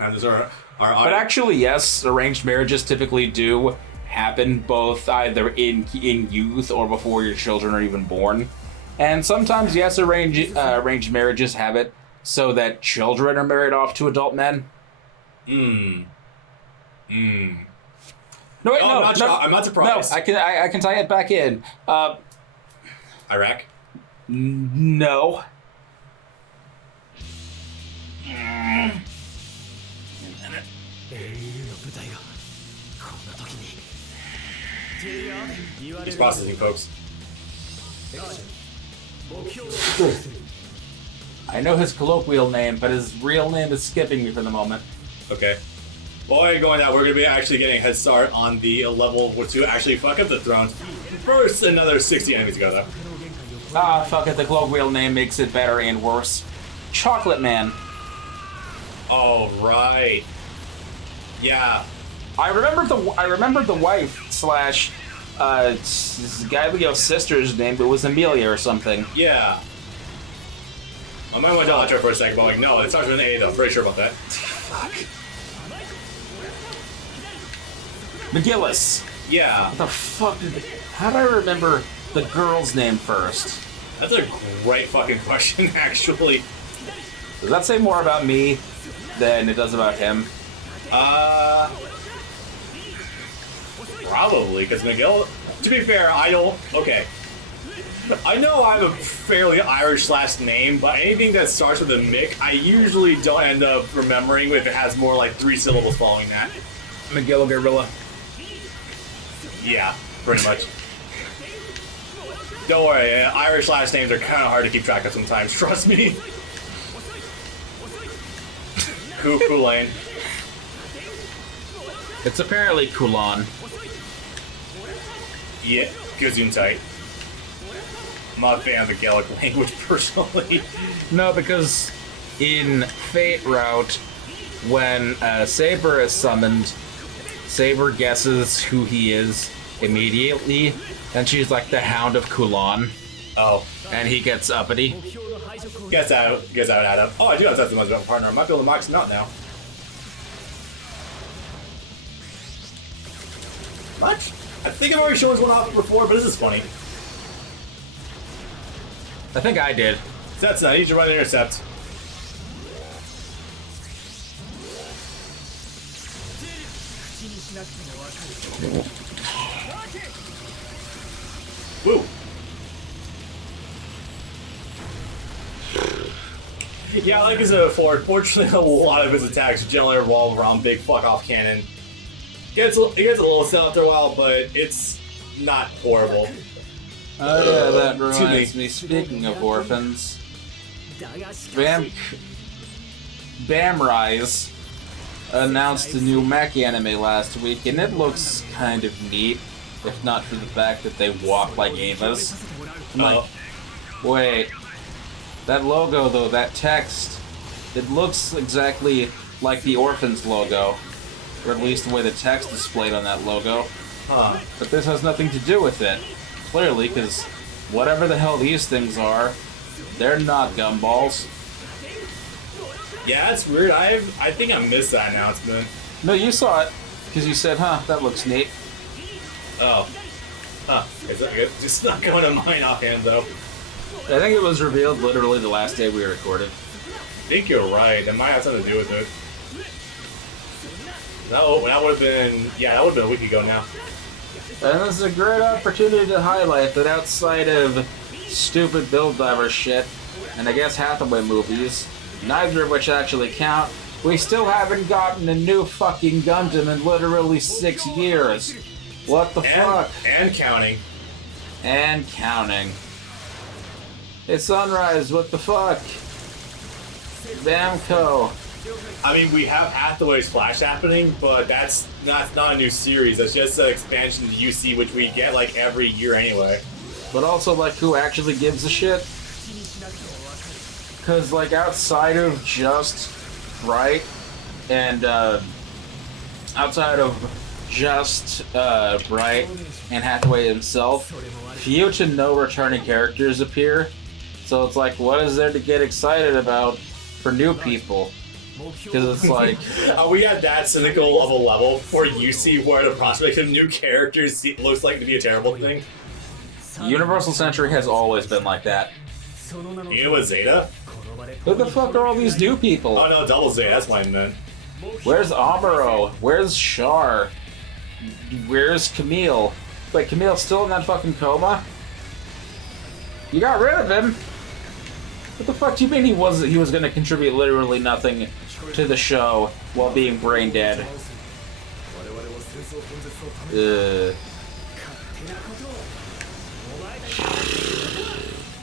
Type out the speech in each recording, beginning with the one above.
Those are but actually, yes, arranged marriages typically do happen both either in youth or before your children are even born. And sometimes, yes, arranged marriages have it so that children are married off to adult men. No, wait, no, I'm not surprised. No, I can tie it back in. Iraq? No. He's processing, folks. I know his colloquial name, but his real name is skipping me for the moment. Okay. While we're going that, we're going to be actually getting a head start on the level to actually fuck up the thrones. First, another 60 enemies to go, though. Ah, fuck it. The colloquial name makes it better and worse. Chocolate Man. Oh, right. Yeah. I remembered the wife slash Galileo sister's name, but it was Amelia or something. Yeah. I might want to Electra for a second, but like, no, it starts with an A, though. Pretty sure about that. Fuck. McGillis. Yeah. What the fuck how do I remember the girl's name first? That's a great fucking question, actually. Does that say more about me than it does about him? Probably, because Miguel, to be fair, I don't, okay. I know I have a fairly Irish last name, but anything that starts with a Mick, I usually don't end up remembering if it has more like 3 syllables following that. Miguel Gorilla. Yeah, pretty much. Don't worry, Irish last names are kind of hard to keep track of sometimes, trust me. Kulane. It's apparently Kulan. Yeah, Gesundheit. I'm not a fan of the Gaelic language, personally. No, because in Fate Route, when Saber is summoned, Saber guesses who he is immediately, and she's like the Hound of Kulan. Oh. And he gets uppity. Gets out, Adam. Oh, I do have to about my partner. I might be able to max him out now. Much? I think I've already shown this one off before, but this is funny. I think I did. That's not. I need to run an intercept. Woo! Yeah, like I said before, fortunately a lot of his attacks generally revolve around big fuck-off cannon. It gets a little sad after a while, but it's not horrible. Oh yeah, that reminds me. Speaking of orphans, Bamrise announced a new mech anime last week, and it looks kind of neat, if not for the fact that they walk like Avas. I'm like, wait, that logo though, that text, it looks exactly like the Orphans logo, or at least the way the text is displayed on that logo. Huh. But this has nothing to do with it. Clearly, because whatever the hell these things are, they're not gumballs. Yeah, that's weird. I think I missed that announcement. No, you saw it, because you said, huh, that looks neat. Oh. Huh. It's not going to mine offhand, though. I think it was revealed literally the last day we recorded. I think you're right. That might have something to do with it. That would have been... Yeah, that would have been a week ago now. And this is a great opportunity to highlight that outside of stupid Build Diver shit, and I guess Hathaway movies, neither of which actually count, we still haven't gotten a new fucking Gundam in literally 6 years. What the fuck? And counting. And counting. Hey Sunrise, what the fuck? Bamco. I mean, we have Hathaway's Flash happening, but that's not a new series. That's just an expansion to UC, which we get like every year anyway. But also, like, who actually gives a shit? Because, like, outside of just Bright and outside of just Bright and Hathaway himself, few to no returning characters appear. So it's like, what is there to get excited about for new people? Because it's like, we had that cynical of a level where you see where the prospect of new characters looks like to be a terrible thing. Universal Century has always been like that. You know what Zeta? Who the fuck are all these new people? Oh no, Double Zeta, that's what I meant. Where's Amuro? Where's Char? Where's Camille? Wait, Camille's still in that fucking coma? You got rid of him? What the fuck do you mean he was gonna contribute literally nothing to the show while being brain dead?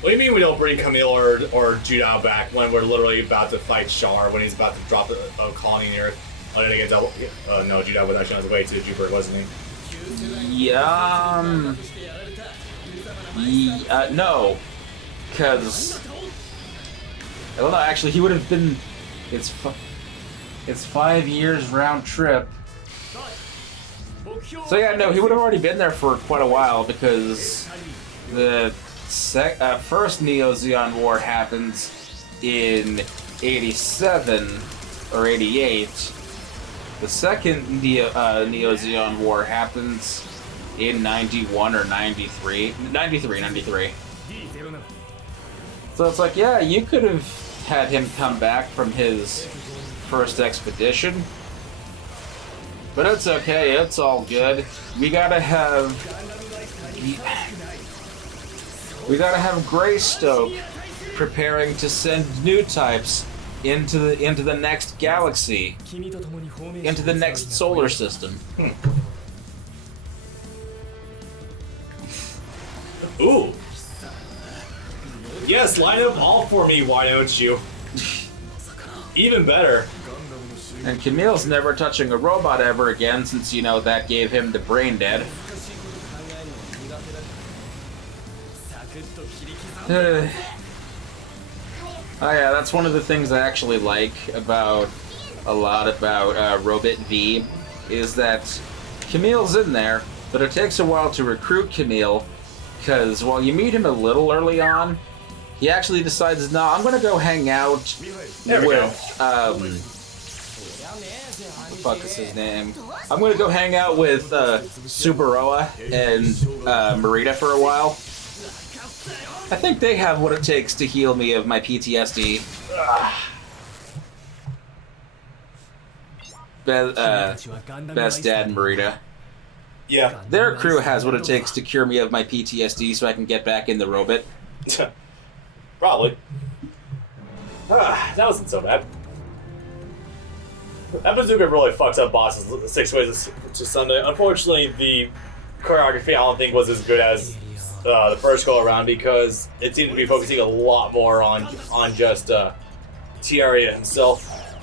What do you mean we don't bring Camille or Judah back when we're literally about to fight Char when he's about to drop a colony in Earth? Oh, did I get double? No, Judah was actually on his way to Jupiter, wasn't he? No. Because... I don't know, actually, he would have been... It's 5 years round trip. So yeah, no, he would have already been there for quite a while because the first Neo-Zeon War happens in 87 or 88. The second Neo-Zeon War happens in 91 or 93. 93. So it's like, yeah, you could have had him come back from his first expedition. But it's okay, it's all good. We gotta have Greystoke preparing to send new types into the next galaxy, into the next solar system. Ooh. Yes, line up all for me, why don't you? Even better. And Camille's never touching a robot ever again since, you know, that gave him the brain dead. Oh yeah, that's one of the things I actually like about Robit V, is that Camille's in there, but it takes a while to recruit Camille, because while you meet him a little early on, he actually decides, no, I'm gonna go hang out with, what the fuck is his name? I'm gonna go hang out with Subaroa and Marita for a while. I think they have what it takes to heal me of my PTSD. Best Dad and Marita. Yeah. Their crew has what it takes to cure me of my PTSD so I can get back in the robot. Probably. That wasn't so bad. That bazooka really fucks up bosses 6 ways to Sunday. Unfortunately, the choreography I don't think was as good as the first go around because it seemed to be focusing a lot more on just Tieria himself.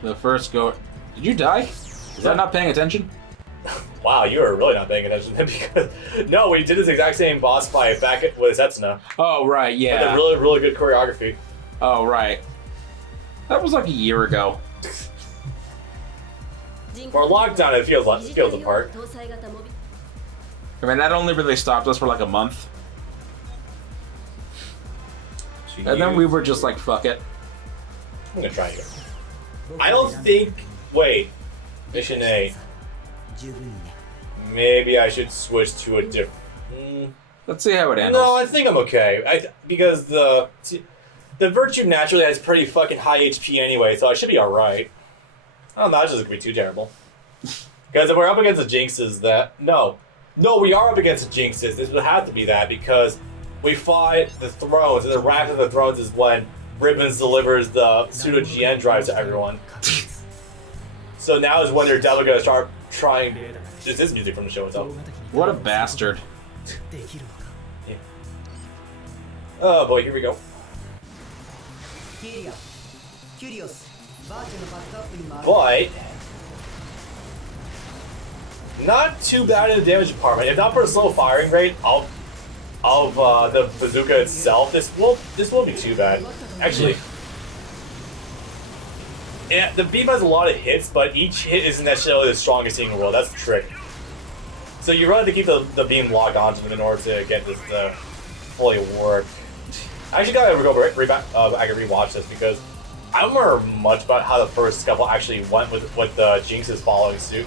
The first go... Did you die? Was I not paying attention? Wow, you were really not paying attention because no, we did this exact same boss fight back with Setsuna. Oh right, yeah. With a really, really good choreography. Oh right. That was like a year ago. For a long time, it feels apart. I mean, that only really stopped us for like a month. And then we were just like, fuck it. I'm gonna try again. I don't think... Wait. Mission A. Maybe I should switch to a different... Let's see how it handles. No, I think I'm okay. Because the Virtue naturally has pretty fucking high HP anyway, so I should be alright. I don't know, that doesn't be too terrible. Because if we're up against the Jinxes, No, we are up against the Jinxes. This would have to be that because we fought the Thrones, and the Wrath of the Thrones is when Ribbons delivers the pseudo-GN drives to everyone. So now is when they're definitely going to start trying... This is music from the show itself. What a bastard. Yeah. Oh boy, here we go. But... not too bad in the damage department. If not for a slow firing rate of the bazooka itself, this won't be too bad. Actually, yeah, the beam has a lot of hits, but each hit isn't necessarily the strongest thing in the world. That's the trick. So you really have to keep the beam locked onto them in order to get this to fully work. I actually gotta go I can rewatch this because I don't remember much about how the first couple actually went with Jinx is following suit.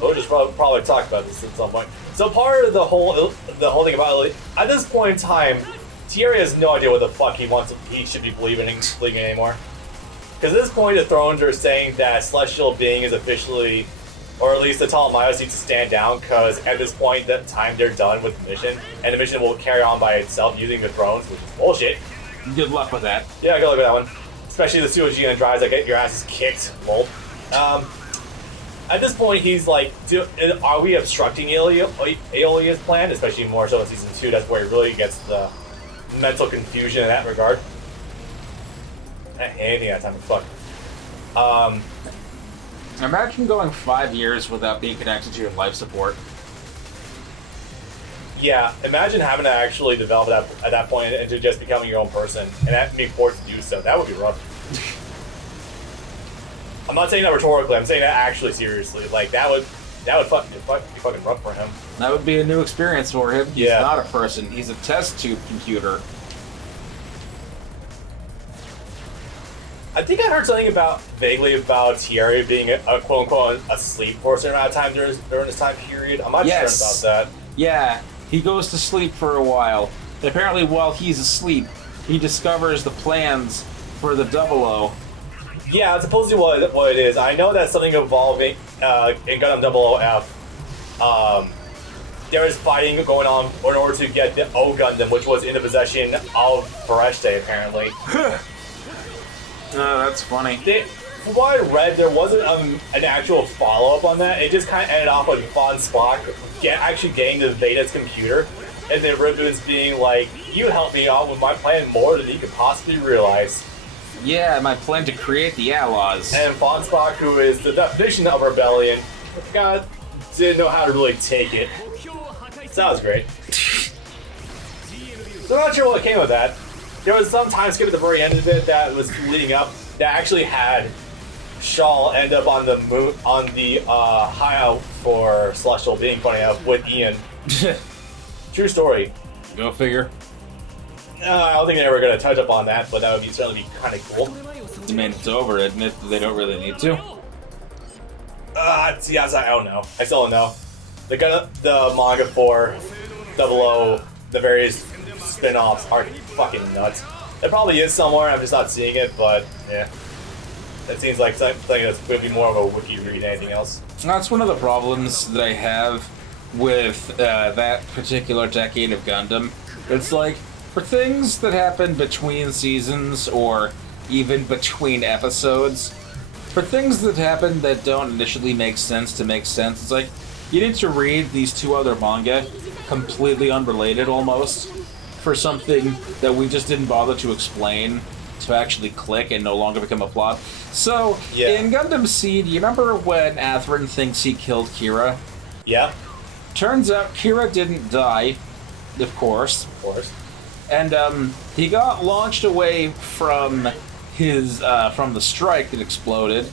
We'll just probably talk about this at some point. So part of the whole thing about it, at this point in time, Tieria has no idea what the fuck he should be believing anymore. Because at this point, the Thrones are saying that Celestial Being is officially, or at least the Ptolemaios need to stand down, because at this point in time they're done with the mission, and the mission will carry on by itself using the Thrones, which is bullshit. Good luck with that. Yeah, good luck with that one. Especially the Suogina drives that get your asses kicked, lol. At this point, he's like, are we obstructing Aeolia's plan? Especially more so in Season 2, that's where he really gets the mental confusion in that regard. Anything that time, fuck. Imagine going 5 years without being connected to your life support. Yeah, imagine having to actually develop at that point into just becoming your own person, and that being forced to do so. That would be rough. I'm not saying that rhetorically. I'm saying that actually seriously. Like that would be fucking rough for him. That would be a new experience for him. He's Yeah. not a person. He's a test tube computer. I think I heard something vaguely about Tieria being a quote unquote asleep for a certain amount of time during this time period. I'm not sure about that. Yeah, he goes to sleep for a while. Apparently, while he's asleep, he discovers the plans for the 00. Yeah, that's supposedly what it is. I know that's something involving in Gundam 00F. There was fighting going on in order to get the O Gundam, which was in the possession of Foreste, apparently. Oh, that's funny. From what I read, there wasn't an actual follow-up on that. It just kind of ended off with Von Spock actually getting to Veda's computer, and then Ribbons being like, "You helped me out with my plan more than you could possibly realize." Yeah, my plan to create the Outlaws. And Von Spock, who is the definition of rebellion, God didn't know how to really take it. Sounds great. So I'm not sure what came of that. There was some time skip at the very end of it that was leading up that actually had Shaw end up on the moon on the hideout for Celestial Being, funny enough, with Ian. True story. Go figure. I don't think they're ever going to touch up on that, but that would certainly be kind of cool. I mean, it's over. Admit that they don't really need to. See, I don't know. I still don't know. The manga for 00, the various spin-offs are fucking nuts. There probably is somewhere, I'm just not seeing it, but yeah. That seems like something that's going to be more of a wiki read than anything else. That's one of the problems that I have with that particular decade of Gundam. It's like, for things that happen between seasons or even between episodes, for things that happen that don't initially make sense to make sense, it's like, you need to read these two other manga, completely unrelated almost, for something that we just didn't bother to explain to actually click and no longer become a plot. So, in Gundam Seed, you remember when Atherin thinks he killed Kira? Yeah. Turns out Kira didn't die, of course. Of course. And he got launched away from his from the strike that exploded,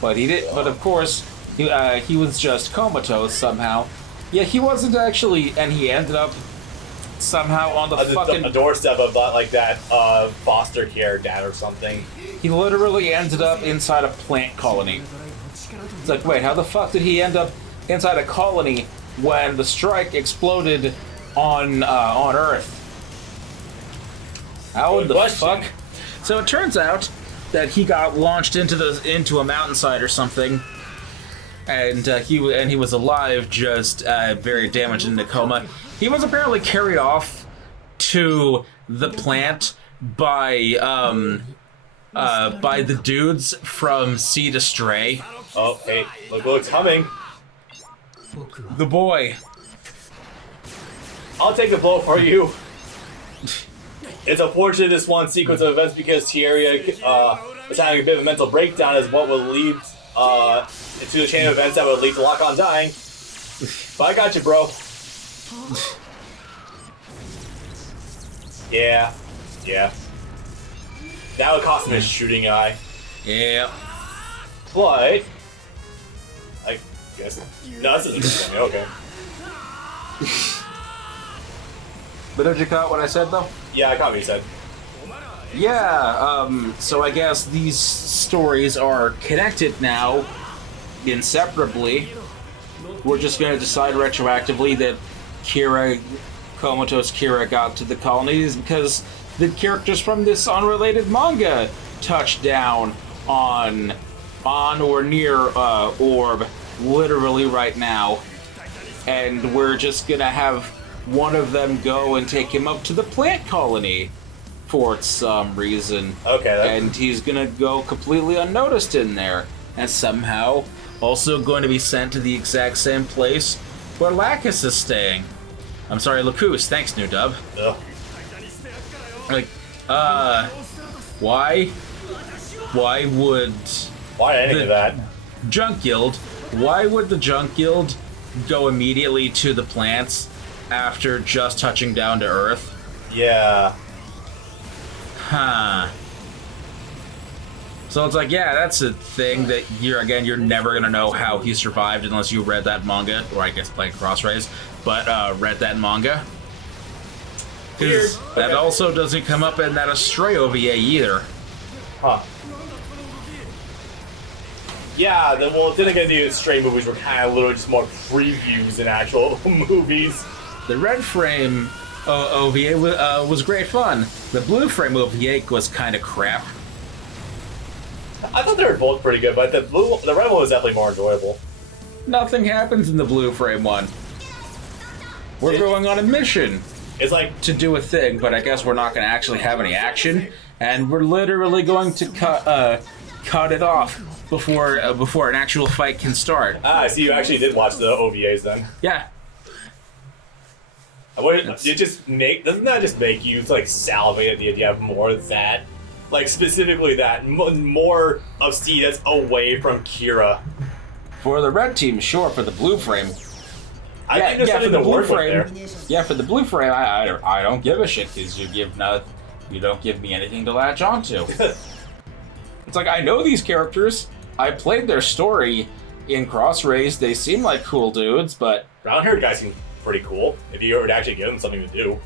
but he did. But of course, he was just comatose somehow. Yeah, he wasn't actually, and he ended up somehow on the fucking a doorstep of like that foster care dad or something. He literally ended up inside a plant colony. It's like, wait, how the fuck did he end up inside a colony when the strike exploded on Earth? How in the fuck? So it turns out that he got launched into a mountainside or something, and he was alive, just very damaged in a coma. He was apparently carried off to the plant by the dudes from Seed Astray. Oh, hey, look what's coming. The boy. I'll take the blow for you. It's unfortunate this one sequence of events because Tieria is having a bit of a mental breakdown as what will lead into a chain of events that would lead to Lock-On dying. But I got you, bro. Yeah. That would cost him his shooting eye. Yeah. But I guess no, this isn't funny. Okay. But did you caught what I said, though? Yeah, I caught what you said. Yeah, so I guess these stories are connected now, inseparably. We're just going to decide retroactively that Comatose Kira got to the colonies because the characters from this unrelated manga touched down on or near Orb literally right now. And we're just going to have one of them go and take him up to the plant colony for some reason. Okay. And he's gonna go completely unnoticed in there. And somehow also going to be sent to the exact same place where Lacus is staying. I'm sorry, Lacus. Thanks, new dub. Ugh. Like, why? Why would... Why any of that? Junk Guild, why would the Junk Guild go immediately to the plants after just touching down to Earth? Yeah. Huh. So it's like, yeah, that's a thing that you're never gonna know how he survived unless you read that manga, or I guess played Crossrays, but read that manga. Because that also doesn't come up in that Astray OVA either. Huh. Yeah, then again, the Stray movies were kind of literally just more previews than actual movies. The Red Frame OVA was great fun. The Blue Frame OVA was kind of crap. I thought they were both pretty good, but the red one was definitely more enjoyable. Nothing happens in the Blue Frame one. We're going on a mission. It's like to do a thing, but I guess we're not going to actually have any action, and we're literally going to cut it off before an actual fight can start. Ah, I see. You actually did watch the OVAs then. Yeah. Doesn't that just make you like salivate at the idea of more of that? Like specifically that more of Steve that's away from Kira. For the red team, sure. For the blue frame, I think there's something to work with there. Yeah, for the blue frame, I don't give a shit because you don't give me anything to latch onto. It's like I know these characters. I played their story in Crossrays. They seem like cool dudes, but Brown haired guys seem pretty cool if you were to actually give them something to do.